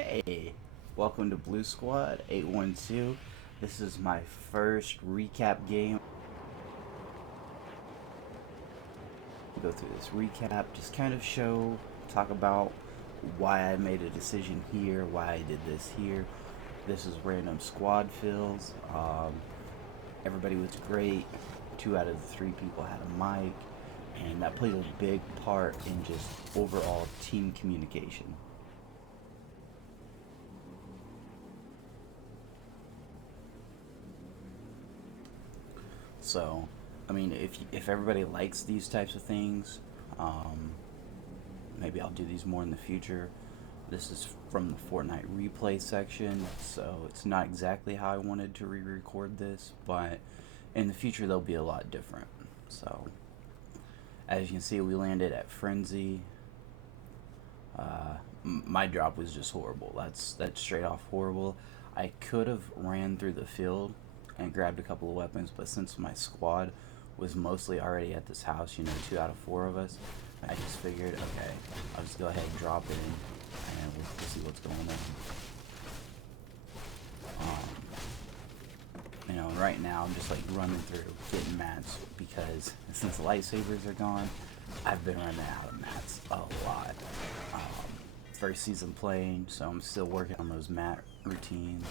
Hey, welcome to Blue Squad 812. This is my first recap game. Go through this recap, just kind of talk about why I made a decision here, why I did this here. This is random squad fills. Everybody was great. 2 out of the 3 people had a mic, and that played a big part in just overall team communication. So, I mean, if everybody likes these types of things, um, maybe I'll do these more in the future. This is from the Fortnite replay section, so it's not exactly how I wanted to re-record this, but in the future they'll be a lot different. So, as you can see, we landed at Frenzy. My drop was just horrible. That's straight off horrible. I could have ran through the field and grabbed a couple of weapons, but since my squad was mostly already at this house, 2 out of 4 of us, I just figured, okay, I'll just go ahead and drop it in, and we'll see what's going on. Right now I'm just like running through, getting mats, because since the lightsabers are gone, I've been running out of mats a lot. First season playing, so I'm still working on those mat routines.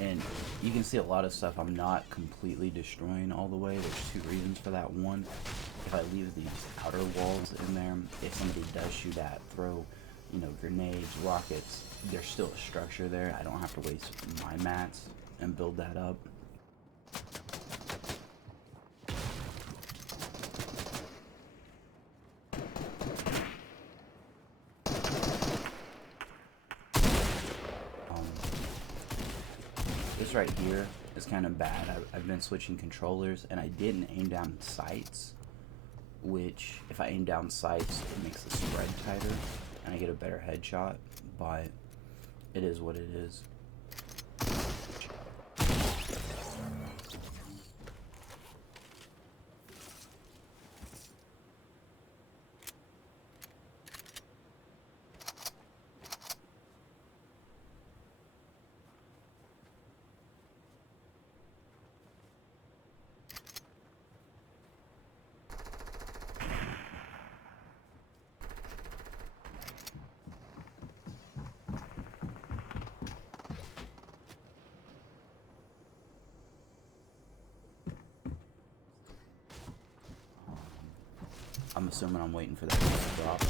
And you can see a lot of stuff I'm not completely destroying all the way. There's 2 reasons for that. One, if I leave these outer walls in there, if somebody does shoot at, throw, grenades, rockets, there's still a structure there. I don't have to waste my mats and build that up. This right here is kind of bad. I've been switching controllers, and I didn't aim down sights, which if I aim down sights, it makes the spread tighter, and I get a better headshot, but it is what it is. I'm assuming I'm waiting for that to drop.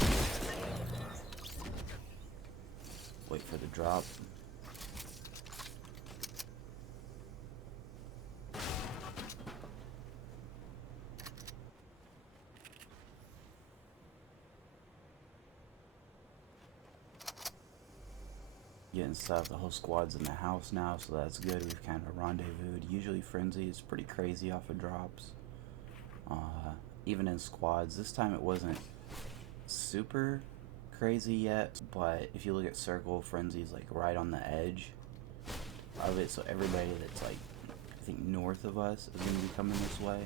Wait for the drop. Getting stuff. The whole squad's in the house now, so that's good. We've kind of rendezvoused. Usually Frenzy is pretty crazy off of drops. Even in squads. This time it wasn't super crazy yet, but if you look at Circle, Frenzy's like right on the edge of it, so everybody that's like, I think north of us is going to be coming this way.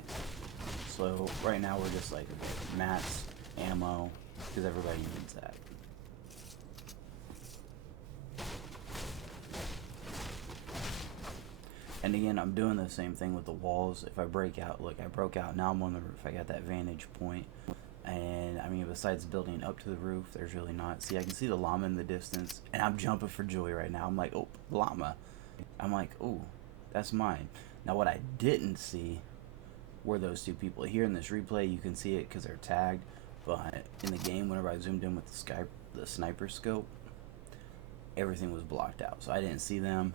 So right now we're just like, okay, mats, ammo, because everybody needs that. And again, I'm doing the same thing with the walls. If I break out, look, I broke out, now I'm on the roof. I got that vantage point. And I mean, besides building up to the roof, there's really not. See, I can see the llama in the distance, and I'm jumping for joy right now. I'm like, oh, llama. I'm like, oh, that's mine. Now, what I didn't see were those 2 people. Here in this replay, you can see it because they're tagged. But in the game, whenever I zoomed in with the sniper scope, everything was blocked out. So I didn't see them.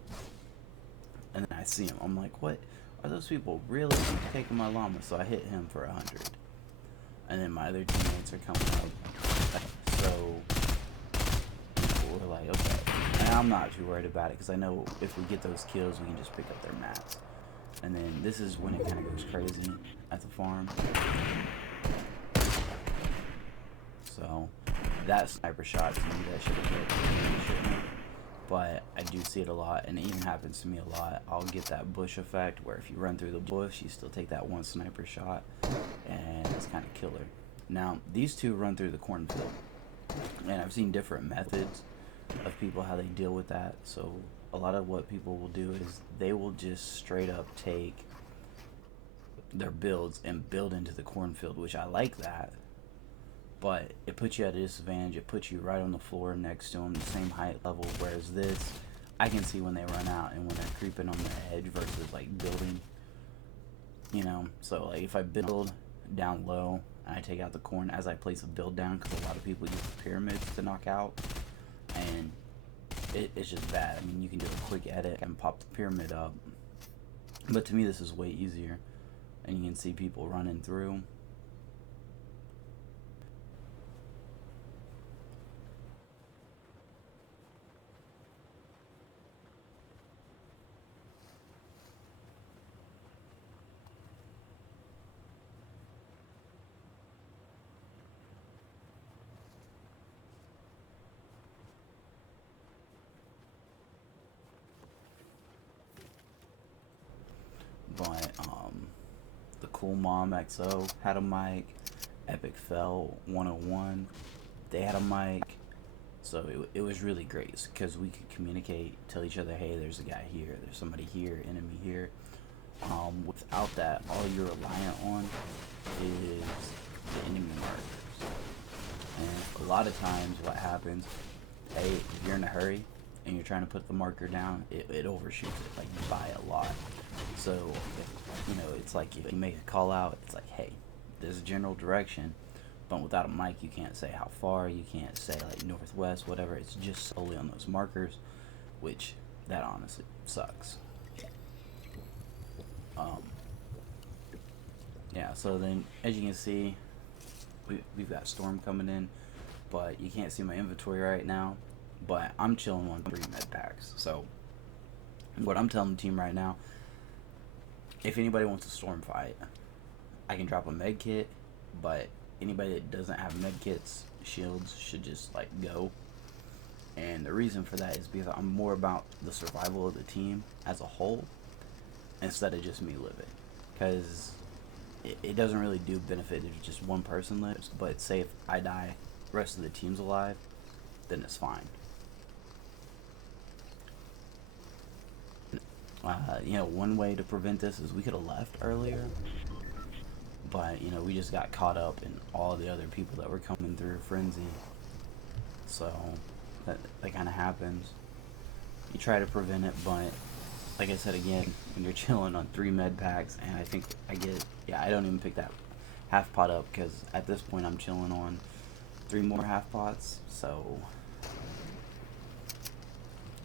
And then I see him. I'm like, what? Are those people really taking my llama? So I hit him for 100. And then my other teammates are coming up. So we're like, okay. And I'm not too worried about it because I know if we get those kills, we can just pick up their mats. And then this is when it kind of goes crazy at the farm. So that sniper shot to me, that should have hit. but I do see it a lot, and it even happens to me a lot. I'll get that bush effect where if you run through the bush, you still take that one sniper shot, and it's kind of killer. Now, these two run through the cornfield, and I've seen different methods of people how they deal with that. So a lot of what people will do is they will just straight up take their builds and build into the cornfield, which I like that, but it puts you at a disadvantage. It puts you right on the floor next to them, the same height level, whereas this, I can see when they run out and when they're creeping on the edge versus like building, you know. So like if I build down low and I take out the corn as I place a build down, because a lot of people use pyramids to knock out, and it's just bad. I mean, you can do a quick edit and pop the pyramid up, but to me this is way easier, and you can see people running through. But the Cool Mom XO had a mic, Epic Fell 101, they had a mic, so it was really great because we could communicate, tell each other, hey, there's a guy here, there's somebody here, enemy here. Without that, all you're reliant on is the enemy markers, and a lot of times what happens, hey, if you're in a hurry and you're trying to put the marker down, it overshoots it, like by a lot. So, if, you know, it's like if you make a call out, it's like, hey, there's a general direction, but without a mic, you can't say how far, you can't say like northwest, whatever. It's just solely on those markers, which that honestly sucks. Yeah, so then as you can see, we've got storm coming in, but you can't see my inventory right now, but I'm chilling on 3 med packs. So what I'm telling the team right now, if anybody wants a storm fight, I can drop a med kit, but anybody that doesn't have med kits, shields, should just like go. And the reason for that is because I'm more about the survival of the team as a whole instead of just me living, because it doesn't really do benefit if just one person lives. But say if I die, the rest of the team's alive, then it's fine. You know, one way to prevent this is we could have left earlier, but you know, we just got caught up in all the other people that were coming through Frenzy, so that kind of happens. You try to prevent it, but like I said again, when you're chilling on 3 med packs, and I think I don't even pick that half pot up, because at this point I'm chilling on 3 more half pots, so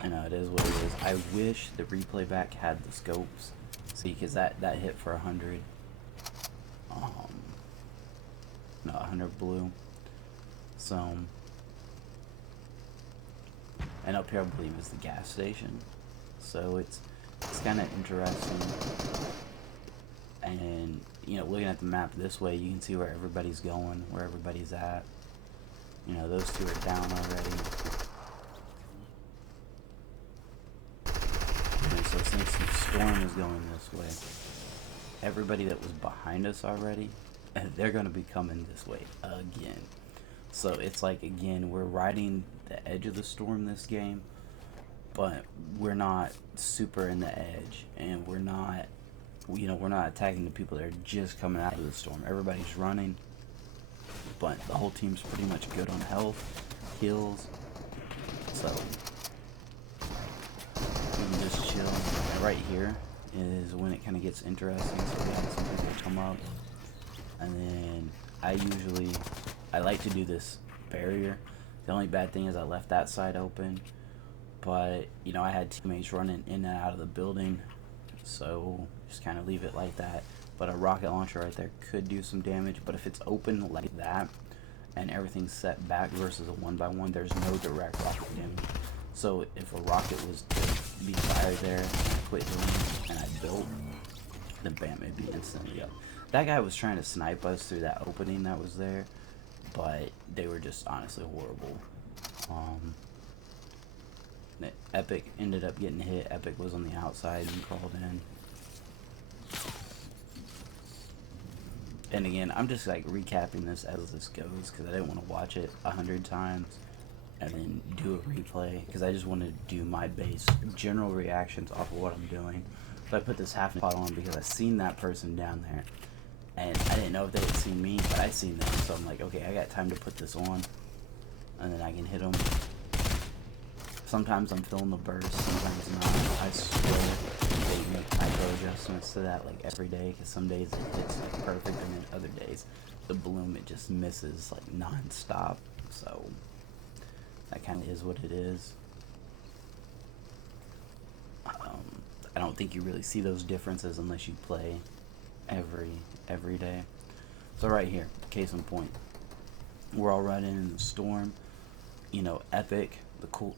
I know it is what it is. I wish the replay back had the scopes, see, because that hit for 100, no, 100 blue. So, and up here I believe is the gas station, so it's kind of interesting. And you know, looking at the map this way, you can see where everybody's going, where everybody's at. You know, those two are down already. And so since the storm is going this way, everybody that was behind us already, they're going to be coming this way again. So it's like, again, we're riding the edge of the storm this game, but we're not super in the edge, and we're not, you know, we're not attacking the people that are just coming out of the storm. Everybody's running, but the whole team's pretty much good on health, heals, so we can just chill. And right here is when it kind of gets interesting. So we have some people come up, and then I like to do this barrier. The only bad thing is I left that side open, but you know, I had teammates running in and out of the building, so just kind of leave it like that. But a rocket launcher right there could do some damage, but if it's open like that and everything's set back versus a 1x1, there's no direct rocket damage. So if a rocket was to be fired there and I quit doing it and I built, then bam, it'd be instantly up. That guy was trying to snipe us through that opening that was there, but they were just honestly horrible. Epic ended up getting hit. Epic was on the outside and crawled in. And again, I'm just like recapping this as this goes because I didn't want to watch it 100 times and then do a replay because I just wanted to do my base general reactions off of what I'm doing. So I put this half pot on because I seen that person down there and I didn't know if they had seen me, but I seen them, so I'm like, okay, I got time to put this on and then I can hit them. Sometimes I'm feeling the burst, sometimes not. I swear they make micro adjustments to that like every day because some days it hits like perfect and then other days the bloom it just misses like non-stop. So that kind of is what it is. I don't think you really see those differences unless you play every day. So right here, case in point, we're all running in the storm. You know, Epic, the cool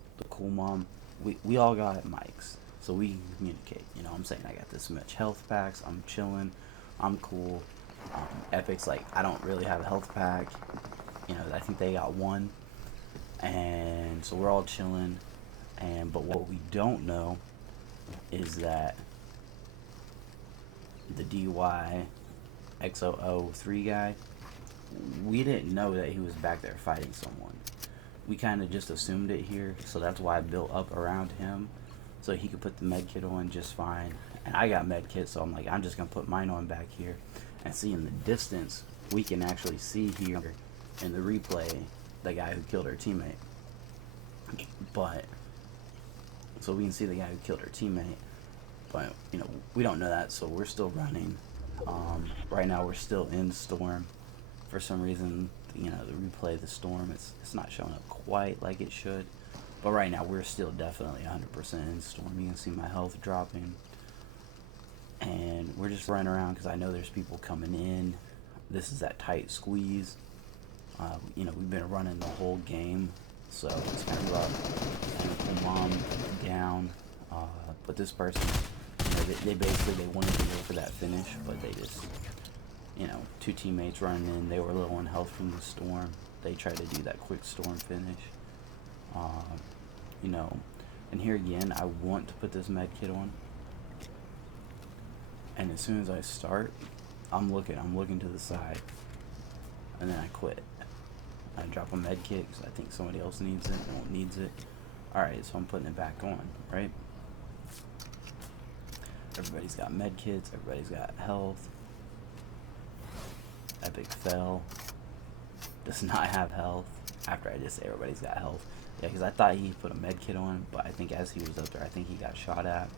mom, we all got mics, so we can communicate. You know what I'm saying? I got this much health packs, I'm chilling, I'm cool. Epic's like, I don't really have a health pack. You know, I think they got one. And so we're all chilling. But what we don't know is that the DY-X003 guy, we didn't know that he was back there fighting someone. We kind of just assumed it here, so that's why I built up around him so he could put the med kit on just fine. And I got med kit, so I'm like, I'm just gonna put mine on back here. And see in the distance, we can actually see here in the replay the guy who killed our teammate. But so we can see the guy who killed our teammate, but you know, we don't know that, so we're still running. Right now we're still in storm. For some reason, you know, the replay of the storm, it's not showing up quite like it should, but right now we're still definitely 100% in storm. You can see my health dropping, and we're just running around because I know there's people coming in. This is that tight squeeze. You know, we've been running the whole game, so it's kind of rough. Mom down, but this person, you know, they basically wanted to go for that finish, but they just, you know, two teammates running in, they were low on health from the storm. They tried to do that quick storm finish. You know, and here again, I want to put this med kit on. And as soon as I start, I'm looking to the side. And then I quit. I drop a med kit because I think somebody else needs it, no one needs it. Alright, so I'm putting it back on, right? Everybody's got med kits, everybody's got health. Epic fell. Does not have health. After I just say everybody's got health. Yeah, because I thought he put a med kit on, but I think as he was up there, I think he got shot at.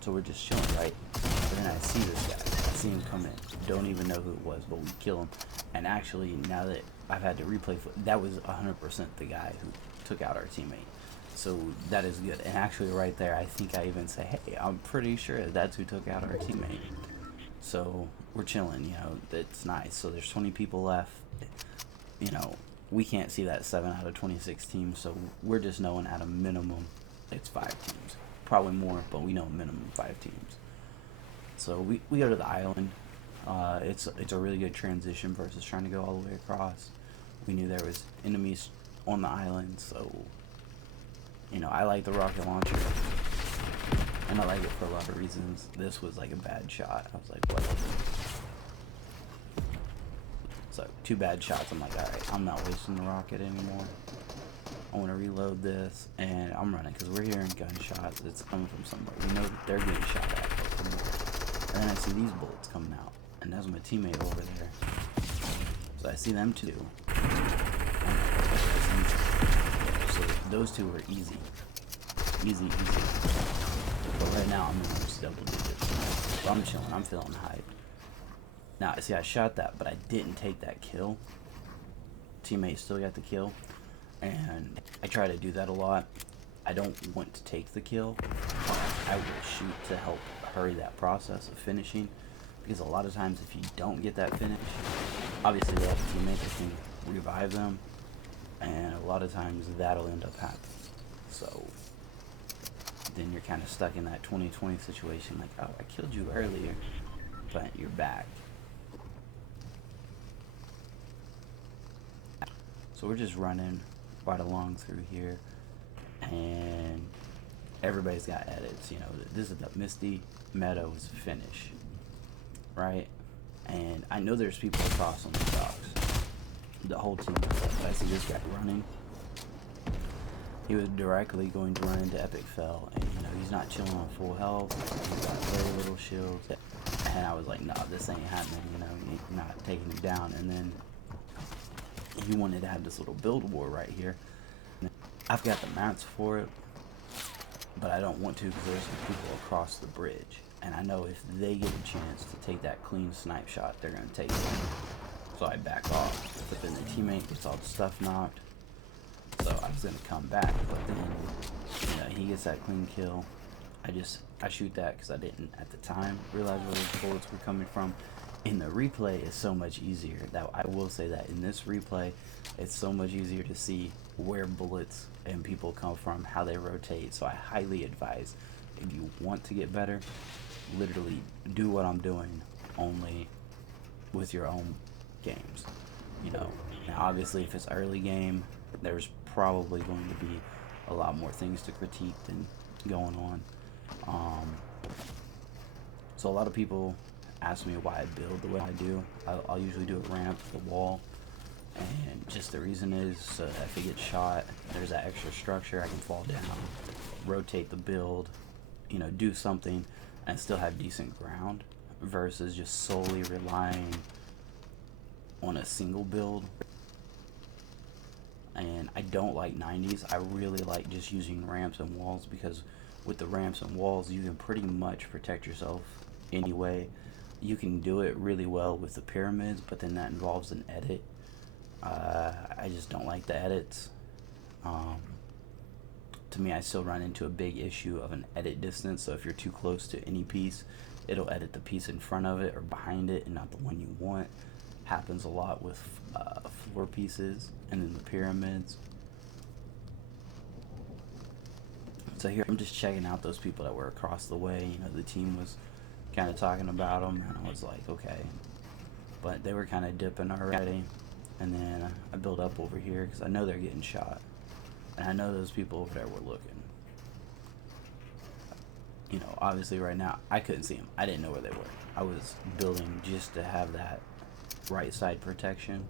So we're just chilling, right? But then I see this guy. I see him come in. Don't even know who it was, but we kill him. And actually, now that I've had to replay, that was 100% the guy who took out our teammate. So that is good. And actually right there, I think I even say, hey, I'm pretty sure that's who took out our teammate. So we're chilling, you know, it's nice. So there's 20 people left. You know, we can't see that 7 out of 26 teams, so we're just knowing at a minimum it's 5 teams. Probably more, but we know minimum 5 teams. So we go to the island. It's a really good transition versus trying to go all the way across. We knew there was enemies on the island, so you know, I like the rocket launcher, and I like it for a lot of reasons. This was like a bad shot. I was like, whatever. So 2 bad shots. I'm like, all right, I'm not wasting the rocket anymore. I want to reload this, and I'm running because we're hearing gunshots. It's coming from somewhere. We know that they're getting shot at. And then I see these bullets coming out, and that's my teammate over there. So I see them too. So those 2 were easy. Easy. But right now I'm in almost double digits. So I'm chilling. I'm feeling hyped. Now, see, I shot that, but I didn't take that kill. Teammate still got the kill. And I try to do that a lot. I don't want to take the kill. I will shoot to help hurry that process of finishing. Because a lot of times if you don't get that finish, obviously they have a teammate that can revive them. And a lot of times that'll end up happening. So then you're kind of stuck in that 2020 situation. Like, oh, I killed you earlier, but you're back. So we're just running. right along through here, and everybody's got edits. You know, this is the Misty Meadows finish, right? And I know there's people across on the docks. The whole team. But I see this guy running. He was directly going to run into Epic Fell, and you know, he's not chilling on full health. He's got very little shields. And I was like, nah, this ain't happening, you know, you're not taking him down. And then he wanted to have this little build war right here. I've got the mats for it, but I don't want to because there's some people across the bridge. And I know if they get a chance to take that clean snipe shot, they're going to take it. So I back off. But then the teammate gets all the stuff knocked. So I was going to come back, but then, you know, he gets that clean kill. I shoot that because I didn't at the time realize where those bullets were coming from. In the replay, it's so much easier. That I will say that in this replay, it's so much easier to see where bullets and people come from, how they rotate. So I highly advise, if you want to get better, literally do what I'm doing, only with your own games. You know, now obviously if it's early game, there's probably going to be a lot more things to critique than going on. So a lot of people ask me why I build the way I do. I'll usually do a ramp, the wall, and just the reason is so that if it gets shot, there's that extra structure, I can fall down, rotate the build, you know, do something and still have decent ground, versus just solely relying on a single build. And I don't like 90s. I really like just using ramps and walls, because with the ramps and walls you can pretty much protect yourself anyway. You can do it really well with the pyramids, but then that involves an edit. I just don't like the edits. To me, I still run into a big issue of an edit distance. So if you're too close to any piece, it'll edit the piece in front of it or behind it and not the one you want. Happens a lot with floor pieces and then the pyramids. So here I'm just checking out those people that were across the way. You know, the team was kind of talking about them, and I was like, okay. But they were kind of dipping already. And then I build up over here because I know they're getting shot. And I know those people over there were looking. You know, obviously right now, I couldn't see them. I didn't know where they were. I was building just to have that right side protection,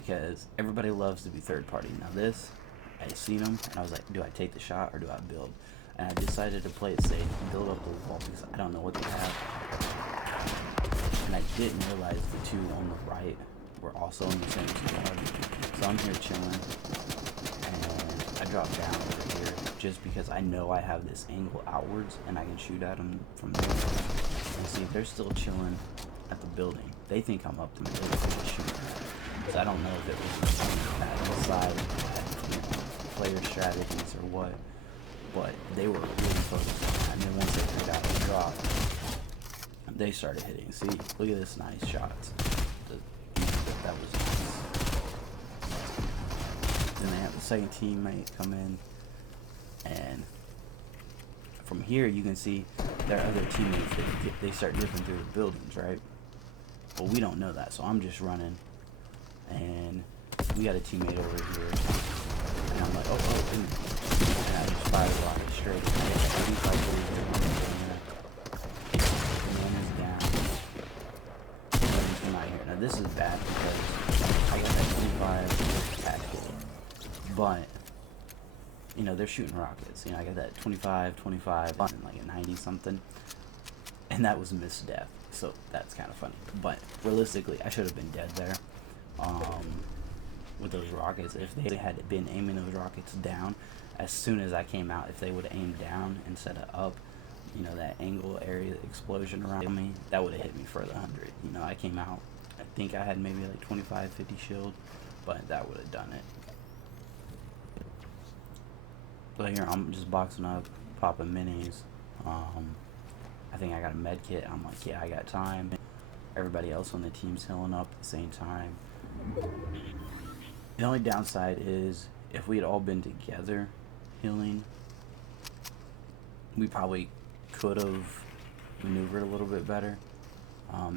because everybody loves to be third party. Now this, I seen them, and I was like, do I take the shot or do I build? And I decided to play it safe and build up the wall because I don't know what they have. And I didn't realize the two on the right were also in the same squad. So I'm here chilling, and I drop down over here just because I know I have this angle outwards and I can shoot at them from there. And see if they're still chilling at the building. They think I'm up to me. They're just shooting. Because I don't know if it was that side, you know, player strategies or what. But they were really focused. And then once they figured out the drop, they started hitting. See, look at this nice shots. That was nice. Then they have the second teammate come in, and from here you can see their other teammates. They start dipping through the buildings, right? Well, we don't know that, so I'm just running, and we got a teammate over here, and I'm like, oh, and I just fired a rocket straight. Now this is bad because I got that 25 tactical, but you know, they're shooting rockets. You know, I got that 25, and like a 90 something, and that was missed death. So that's kind of funny. But realistically, I should have been dead there. With those rockets, if they had been aiming those rockets down, as soon as I came out, if they would have aimed down instead of up, you know, that angle area explosion around me, that would have hit me for the 100. You know, I came out, I think I had maybe like 25, 50 shield, but that would have done it. So here I'm just boxing up, popping minis. I think I got a med kit. I'm like, yeah, I got time. Everybody else on the team's healing up at the same time. The only downside is if we had all been together healing, we probably could have maneuvered a little bit better.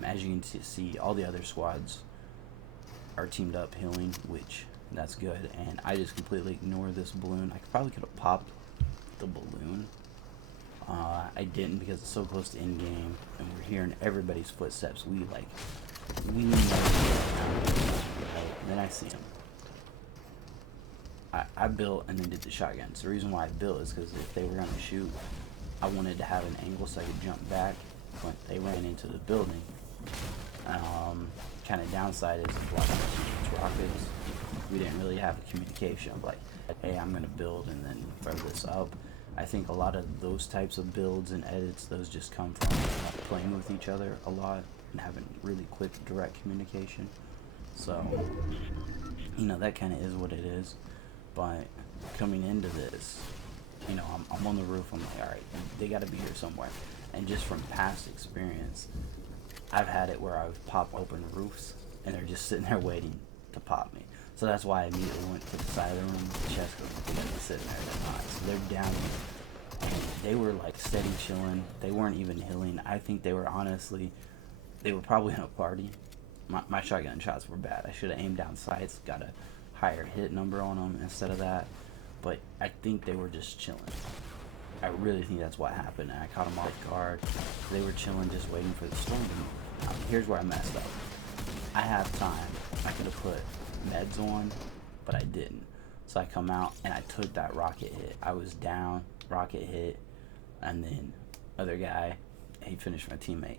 As you can see, all the other squads are teamed up healing, which That's good. And I just completely ignored this balloon. I probably could have popped the balloon. I didn't because it's so close to end game, and we're hearing everybody's footsteps. We know. And then I see him. I built and then did the shotguns. The reason why I built is because if they were gonna shoot, I wanted to have an angle so I could jump back when they ran into the building. Kind of downside is blocking rockets. We didn't really have a communication of like, hey, I'm gonna build and then throw this up. I think a lot of those types of builds and edits, those just come from playing with each other a lot and having really quick, direct communication. So, you know, that kind of is what it is. But coming into this, you know, I'm on the roof. I'm like, all right, they got to be here somewhere. And just from past experience, I've had it where I've popped open roofs and they're just sitting there waiting to pop me. So that's why I immediately went to the side of the room with the chest because they're sitting there. They're not. So they're down here. And they were like steady chilling. They weren't even healing. I think they were honestly, they were probably in a party. My shotgun shots were bad. I should have aimed down sights, got a higher hit number on them instead of that. But I think they were just chilling. I really think that's what happened. And I caught them off guard. They were chilling, just waiting for the storm to move. Here's where I messed up. I have time. I could have put meds on, but I didn't. So I come out and I took that rocket hit. I was down, rocket hit, and then other guy, he finished my teammate.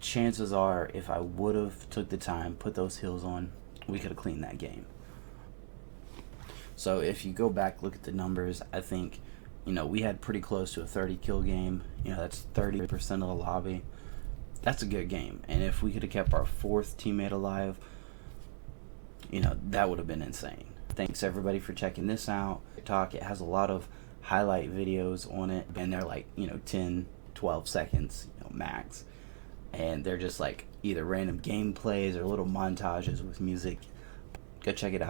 Chances are, if I would have took the time, put those heals on, we could have cleaned that game. So if you go back, look at the numbers, I think, you know, we had pretty close to a 30 kill game. You know, that's 30% of the lobby. That's a good game. And if we could have kept our fourth teammate alive, you know, that would have been insane. Thanks everybody for checking this out. It has a lot of highlight videos on it, and they're like, you know, 10, 12 seconds, you know, max. And they're just like either random gameplays or little montages with music. Go check it out.